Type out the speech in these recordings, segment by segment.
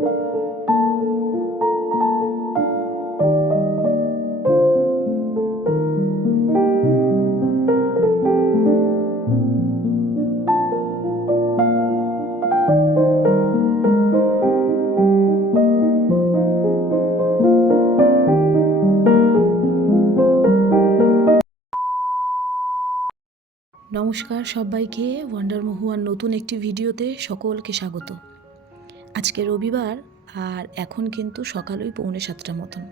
নমস্কার সবাইকে, ওয়ান্ডার মহুয়ার নতুন একটি ভিডিওতে সকলকে স্বাগত। আজকে রবিবার আর এখন কিন্তু সকাল ওই 6:45 মতন।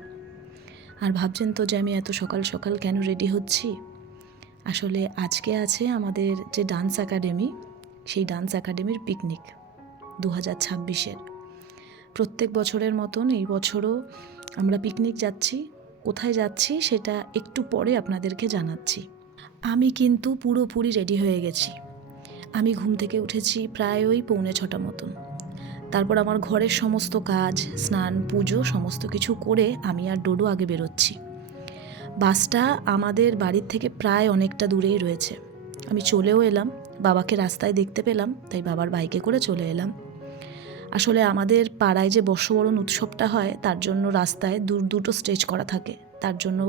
আর ভাবছেন তো যে আমি এত সকাল সকাল কেন রেডি হচ্ছি। আসলে আজকে আছে আমাদের যে ডান্স একাডেমি, সেই ডান্স একাডেমির পিকনিক 2026-এর। প্রত্যেক বছরের মতন এই বছরও আমরা পিকনিক যাচ্ছি। কোথায় যাচ্ছি সেটা একটু পরে আপনাদেরকে জানাচ্ছি। আমি কিন্তু পুরোপুরি রেডি হয়ে গেছি। আমি ঘুম থেকে উঠেছি প্রায় ওই 6:45 মতন। তারপর আমার ঘরের সমস্ত কাজ, স্নান, পুজো সমস্ত কিছু করে আমি আর ডোডো আগে বেরোচ্ছি। বাসটা আমাদের বাড়ির থেকে প্রায় অনেকটা দূরেই রয়েছে। আমি চলেও এলাম, বাবাকে রাস্তায় দেখতে পেলাম, তাই বাবার বাইকে করে চলে এলাম। আসলে আমাদের পাড়ায় যে বর্ষবরণ উৎসবটা হয় তার জন্য রাস্তায় দুটো স্টেজ করা থাকে। তার জন্য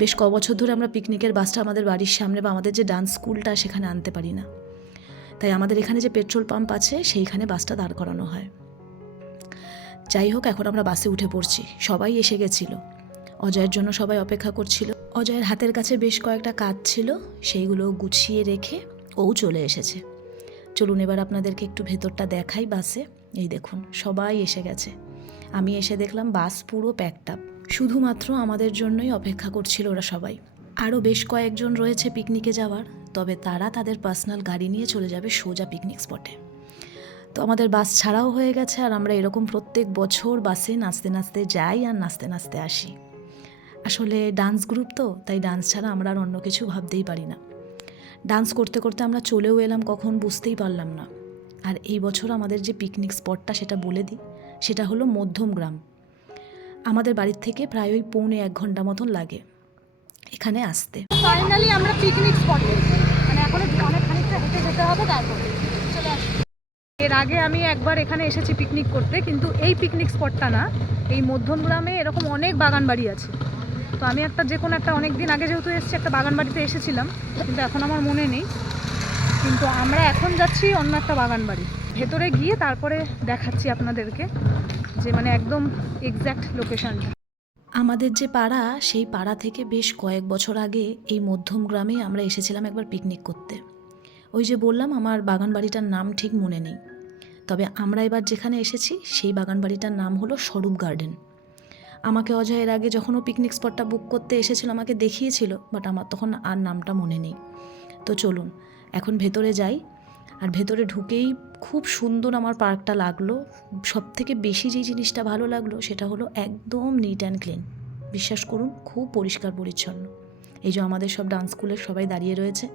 বেশ ক বছর ধরে আমরা পিকনিকের বাসটা আমাদের বাড়ির সামনে বা আমাদের যে ডান্স স্কুলটা সেখানে আনতে পারি না। তাই আমাদের এখানে যে পেট্রোল পাম্প আছে সেইখানে বাসটা দাঁড় করানো হয়। যাই হোক, এখন আমরা বাসে উঠে পড়ছি। সবাই এসে গেছিল, অজয়ের জন্য সবাই অপেক্ষা করছিল। অজয়ের হাতের কাছে বেশ কয়েকটা কাজ ছিল, সেইগুলো গুছিয়ে রেখে ও চলে এসেছে। চলুন এবার আপনাদেরকে একটু ভেতরটা দেখাই বাসে। এই দেখুন, সবাই এসে গেছে। আমি এসে দেখলাম বাস পুরো প্যাকড আপ। শুধুমাত্র আমাদের জন্যই অপেক্ষা করছিল ওরা সবাই। আরও বেশ কয়েকজন রয়েছে পিকনিকে যাওয়ার, তবে তারা তাদের পার্সোনাল গাড়ি নিয়ে চলে যাবে সোজা পিকনিক স্পটে। তো আমাদের বাস ছাড়াও হয়ে গেছে, আর আমরা এরকম প্রত্যেক বছর বাসে নাচতে নাচতে যাই আর নাচতে নাচতে আসি। আসলে ডান্স গ্রুপ তো, তাই ডান্স ছাড়া আমরা আর অন্য কিছু ভাবতেই পারি না। ডান্স করতে করতে আমরা চলেও এলাম কখন বুঝতেই পারলাম না। আর এই বছর আমাদের যে পিকনিক স্পটটা সেটা বলে দিই, সেটা হলো মধ্যমগ্রাম। আমাদের বাড়ির থেকে প্রায় ওই 1.25 ঘন্টা মতন লাগে এখানে আসতে। ফাইনালি আমরা পিকনিক স্পটে, মানে এখন অনেক খানিকটা হেঁটে যেতে হবে, তারপরে চলে আসি। এর আগে আমি একবার এখানে এসেছি পিকনিক করতে, কিন্তু এই পিকনিক স্পটটা না, এই মধ্যমগ্রামে এরকম অনেক বাগান বাড়ি আছে। তো আমি যে কোনো একটা অনেক দিন আগে যেহেতু এসেছি, একটা বাগান বাড়িতে এসেছিলাম, কিন্তু এখন আমার মনে নেই। কিন্তু আমরা এখন যাচ্ছি অন্য একটা বাগান বাড়ি। ভেতরে গিয়ে তারপরে দেখাচ্ছি আপনাদেরকে যে মানে একদম এক্স্যাক্ট লোকেশনটা। আমাদের যে পাড়া, সেই পাড়া থেকে বেশ কয়েক বছর আগে এই মধ্যমগ্রামে আমরা এসেছিলাম একবার পিকনিক করতে। ওই যে বললাম আমার বাগান বাড়িটার নাম ঠিক মনে নেই, তবে আমরা এবার যেখানে এসেছি সেই বাগান বাড়িটার নাম হলো স্বরূপ গার্ডেন। আমাকে অজয় এর আগে যখন ও পিকনিক স্পটটা বুক করতে এসেছিল আমাকে দেখিয়েছিল, বাট আমার তখন আর নামটা মনে নেই। তো চলুন এখন ভেতরে যাই। আর ভেতরে ঢুকেই খুব সুন্দর আমার পার্কটা লাগলো। সবথেকে বেশি যে জিনিসটা ভালো লাগলো সেটা হলো একদম নিট অ্যান্ড ক্লিন। বিশ্বাস করুন, খুব পরিষ্কার পরিচ্ছন্ন। এই যে আমাদের সব ডান্স স্কুলের সবাই দাঁড়িয়ে রয়েছে,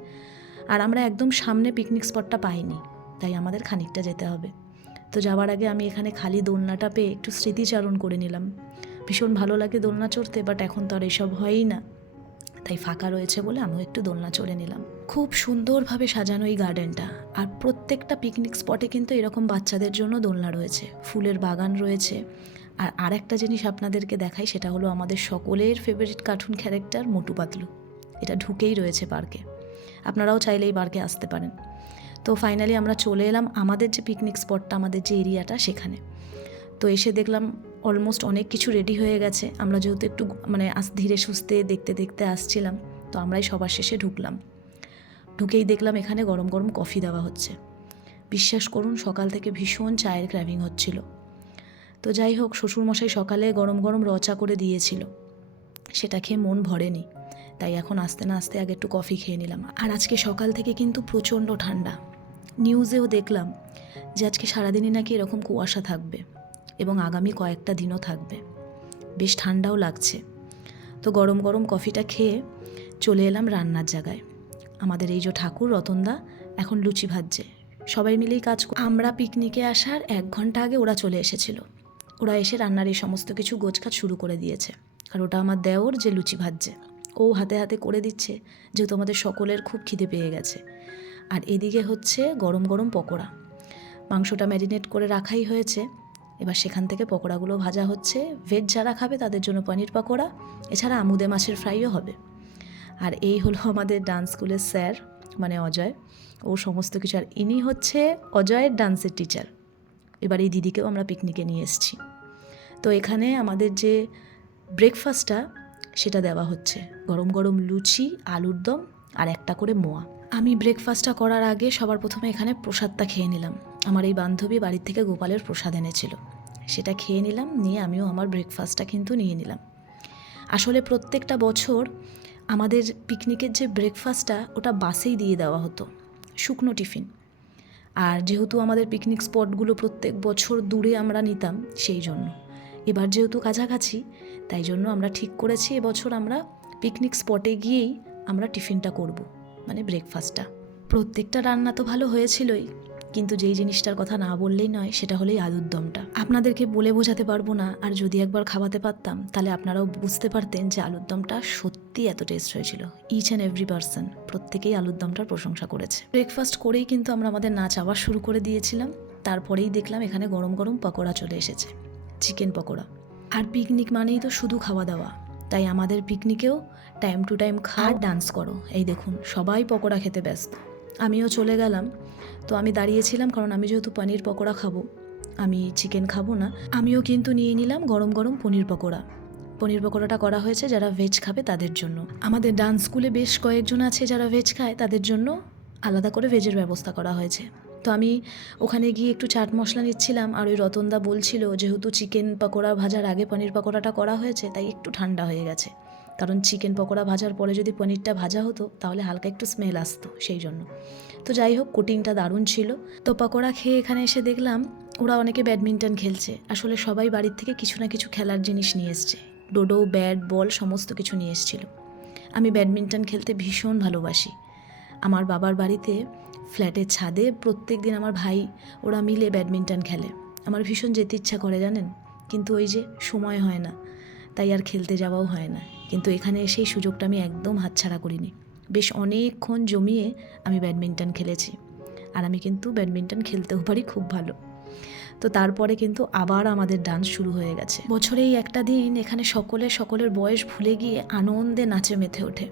আর আমরা একদম সামনে পিকনিক স্পটটা পাইনি, তাই আমাদের খানিকটা যেতে হবে। তো যাওয়ার আগে আমি এখানে খালি দোলনাটা পেয়ে একটু স্মৃতিচারণ করে নিলাম। ভীষণ ভালো লাগে দোলনা চড়তে, বাট এখন তো আর এসব হয়ই না, তাই ফাঁকা রয়েছে বলে আমিও একটু দোলনা চড়ে নিলাম। খুব সুন্দরভাবে সাজানো এই গার্ডেনটা। আর প্রত্যেকটা পিকনিক স্পটে কিন্তু এরকম বাচ্চাদের জন্য দোলনা রয়েছে, ফুলের বাগান রয়েছে। আর আরেকটা জিনিস আপনাদেরকে দেখাই, সেটা হলো আমাদের সকলের favourite cartoon character Motu Patlu. এটা ঢুকেই রয়েছে পার্কে, আপনারাও চাইলে এই পার্কে আসতে পারেন। তো ফাইনালি আমরা চলে এলাম আমাদের যে পিকনিক স্পটটা, আমাদের যে এরিয়াটা সেখানে। তো এসে দেখলাম অলমোস্ট অনেক কিছু রেডি হয়ে গেছে। আমরা যেহেতু একটু মানে ধীরে সুস্থে দেখতে দেখতে আসছিলাম, তো আমরাই সবার শেষে ঢুকলাম। ঢুকেই দেখলাম এখানে গরম গরম কফি দেওয়া হচ্ছে। বিশ্বাস করুন, সকাল থেকে ভীষণ চায়ের ক্র্যাভিং হচ্ছিল। তো যাই হোক, শ্বশুরমশাই সকালে গরম গরম চা করে দিয়েছিল, সেটা খেয়ে মন ভরেনি, তাই এখন আস্তে না আস্তে আগে একটু কফি খেয়ে নিলাম। আর আজকে সকাল থেকে কিন্তু প্রচণ্ড ঠান্ডা। নিউজেও দেখলাম যে আজকে সারাদিনই নাকি এরকম কুয়াশা থাকবে এবং আগামী কয়েকটা দিনও থাকবে। বেশ ঠান্ডাও লাগছে। তো গরম গরম কফিটা খেয়ে চলে এলাম রান্নার জায়গায়। আমাদের এই যে ঠাকুর রতনদা এখন লুচি ভাজছে, সবাই মিলেই কাজ। আমরা পিকনিকে আসার 1 ঘন্টা আগে ওরা চলে এসেছিল। ওরা এসে রান্নার এই সমস্ত কিছু গোছকাজ শুরু করে দিয়েছে। আর ওটা আমার দেওর যে লুচি ভাজছে, ও হাতে হাতে করে দিচ্ছে, যেহেতু আমাদের সকলের খুব খিদে পেয়ে গেছে। আর এদিকে হচ্ছে গরম গরম পকোড়া। মাংসটা ম্যারিনেট করে রাখাই হয়েছে, এবার সেখান থেকে পকোড়াগুলো ভাজা হচ্ছে। ভেজ যারা খাবে তাদের জন্য পনির পকোড়া, এছাড়া আমুদে মাছের ফ্রাইও হবে। আর এই হলো আমাদের ডান্স স্কুলের স্যার, মানে অজয়, ও সমস্ত কিছু। আর ইনি হচ্ছে অজয়ের ডান্সের টিচার। এবার এই দিদিকেও আমরা পিকনিকে নিয়ে এসেছি। তো এখানে আমাদের যে ব্রেকফাস্টটা সেটা দেওয়া হচ্ছে, গরম গরম লুচি, আলুর দম আর একটা করে মোয়া। আমি ব্রেকফাস্টটা করার আগে সবার প্রথমে এখানে প্রসাদটা খেয়ে নিলাম। আমার এই বান্ধবী বাড়ির থেকে গোপালের প্রসাদ এনেছিল, সেটা খেয়ে নিলাম। নিয়ে আমিও আমার ব্রেকফাস্টটা কিন্তু নিয়ে নিলাম। আসলে প্রত্যেকটা বছর আমাদের পিকনিকের যে ব্রেকফাস্টটা ওটা বাসেই দিয়ে দেওয়া হতো, শুকনো টিফিন। আর যেহেতু আমাদের পিকনিক স্পটগুলো প্রত্যেক বছর দূরে আমরা নিতাম, সেই জন্য এবার যেহেতু কাছাকাছি, তাই জন্য আমরা ঠিক করেছি এবছর আমরা পিকনিক স্পটে গিয়েই আমরা টিফিনটা করব, মানে ব্রেকফাস্টটা। প্রত্যেকটা রান্না তো ভালো হয়েছিলই, কিন্তু যেই জিনিসটার কথা না বললেই নয় সেটা হলোই আলুর দমটা। আপনাদেরকে বলে বোঝাতে পারবো না, আর যদি একবার খাওয়াতে পারতাম তাহলে আপনারাও বুঝতে পারতেন যে আলুর দমটা সত্যি এত টেস্ট হয়েছিল। ইচ অ্যান্ড এভরি পার্সন প্রত্যেকেই আলুর দমটার প্রশংসা করেছে। ব্রেকফাস্ট করেই কিন্তু আমরা আমাদের নাচ আবার শুরু করে দিয়েছিলাম। তারপরেই দেখলাম এখানে গরম গরম পকোড়া চলে এসেছে, চিকেন পকোড়া। আর পিকনিক মানেই তো শুধু খাওয়া দাওয়া, তাই আমাদের পিকনিকেও টাইম টু টাইম খাও, ডান্স করো। এই দেখুন সবাই পকোড়া খেতে ব্যস্ত, আমিও চলে গেলাম। তো আমি দাঁড়িয়েছিলাম, কারণ আমি যেহেতু পনির পকোড়া খাবো, আমি চিকেন খাবো না। আমিও কিন্তু নিয়ে নিলাম গরম গরম পনির পকোড়া। পনির পকোড়াটা করা হয়েছে যারা ভেজ খাবে তাদের জন্য। আমাদের ডান্স স্কুলে বেশ কয়েকজন আছে যারা ভেজ খায়, তাদের জন্য আলাদা করে ভেজের ব্যবস্থা করা হয়েছে। তো আমি ওখানে গিয়ে একটু চাট মশলা নিচ্ছিলাম, আর ওই রতনদা বলছিল যেহেতু চিকেন পকোড়া ভাজার আগে পনির পকোড়াটা করা হয়েছে তাই একটু ঠান্ডা হয়ে গেছে, কারণ চিকেন পকোড়া ভাজার পরে যদি পনিরটা ভাজা হতো তাহলে হালকা একটু স্মেল আসতো, সেই জন্য। তো যাই হোক, কোটিংটা দারুণ ছিল। তো পকোড়া খেয়ে এখানে এসে দেখলাম ওরা অনেকে ব্যাডমিন্টন খেলছে। আসলে সবাই বাড়ির থেকে কিছু না কিছু খেলার জিনিস নিয়ে এসছে, ডোডো, ব্যাট, বল সমস্ত কিছু নিয়ে এসেছিল। আমি ব্যাডমিন্টন খেলতে ভীষণ ভালোবাসি। আমার বাবার বাড়িতে ফ্ল্যাটের ছাদে প্রত্যেক দিন আমার ভাই ওরা মিলে ব্যাডমিন্টন খেলে। আমার ভীষণ যেতে ইচ্ছা করে জানেন, কিন্তু ওই যে সময় হয় না, তাই আর খেলতে যাওয়াও হয় না। কিন্তু এখানে এসেই সুযোগটা আমি একদম হাতছাড়া করিনি। বেশ অনেকক্ষণ জমিয়ে আমি ব্যাডমিন্টন খেলেছি, আর আমি কিন্তু ব্যাডমিন্টন খেলতেও পারি খুব ভালো। তো তারপরে কিন্তু আবার আমাদের ডান্স শুরু হয়ে গেছে। বছরেই একটা দিন এখানে সকলের বয়স ভুলে গিয়ে আনন্দে নাচে মেতে ওঠে।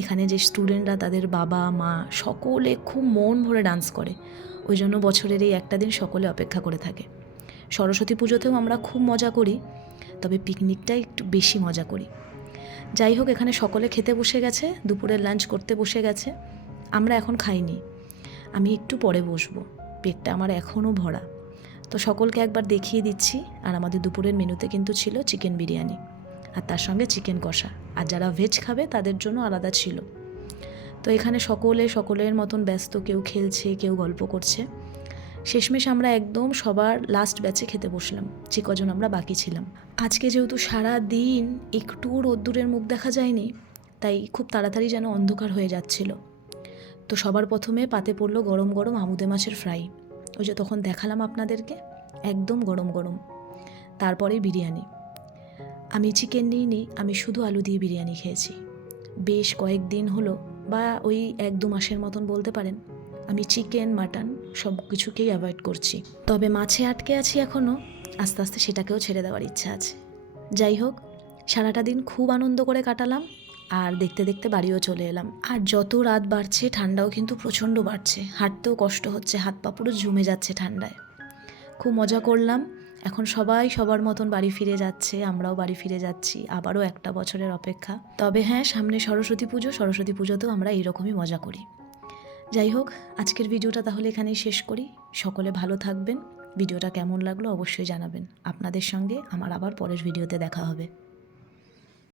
এখানে যে স্টুডেন্টরা তাদের বাবা মা সকলে খুব মন ভরে ডান্স করে, ওই জন্য বছরের এই একটা দিন সকলে অপেক্ষা করে থাকে। সরস্বতী পুজোতেও আমরা খুব মজা করি, তবে পিকনিকটাই একটু বেশি মজা করি। যাই হোক, এখানে সকলে খেতে বসে গেছে, দুপুরের লাঞ্চ করতে বসে গেছে। আমরা এখন খাইনি, আমি একটু পরে বসবো, পেটটা আমার এখনও ভরা। তো সকলকে একবার দেখিয়ে দিচ্ছি। আর আমাদের দুপুরের মেনুতে কিন্তু ছিল চিকেন বিরিয়ানি, আর তার সঙ্গে চিকেন কষা, আর যারা ভেজ খাবে তাদের জন্য আলাদা ছিল। তো এখানে সকলের মতন ব্যস্ত, কেউ খেলছে, কেউ গল্প করছে। শেষমেশ আমরা একদম সবার লাস্ট ব্যাচে খেতে বসলাম, যে কজন আমরা বাকি ছিলাম। আজকে যেহেতু সারা দিন একটু রোদ্দুরের মুখ দেখা যায়নি, তাই খুব তাড়াতাড়ি যেন অন্ধকার হয়ে যাচ্ছিল। তো সবার প্রথমে পাতে পড়লো গরম গরম আমুদে মাছের ফ্রাই, ওই যে তখন দেখালাম আপনাদেরকে, একদম গরম গরম। তারপরে বিরিয়ানি। আমি চিকেন নিইনি, আমি শুধু আলু দিয়ে বিরিয়ানি খেয়েছি। বেশ কয়েকদিন হলো, বা ওই 1-2 মাসের মতন বলতে পারেন, আমি চিকেন মাটন সব কিছুকেই অ্যাভয়েড করছি। তবে মাছে আটকে আছি এখনও, আস্তে আস্তে সেটাকেও ছেড়ে দেওয়ার ইচ্ছা আছে। যাই হোক, সারাটা দিন খুব আনন্দ করে কাটালাম, আর দেখতে দেখতে বাড়িও চলে এলাম। আর যত রাত বাড়ছে ঠান্ডাও কিন্তু প্রচণ্ড বাড়ছে, হাঁটতেও কষ্ট হচ্ছে, হাত পা পুরো জমে যাচ্ছে ঠান্ডায়। খুব মজা করলাম। এখন সবাই সবার মতন বাড়ি ফিরে যাচ্ছে, আমরাও বাড়ি ফিরে যাচ্ছি, আবারও একটা বছরের অপেক্ষা। তবে হ্যাঁ, সামনে সরস্বতী পুজোতেও আমরা এইরকমই মজা করি। যাই হোক, আজকের ভিডিওটা তাহলে এখানেই শেষ করি। সকলে ভালো থাকবেন। ভিডিওটা কেমন লাগলো অবশ্যই জানাবেন। আপনাদের সঙ্গে আমার আবার পরের ভিডিওতে দেখা হবে।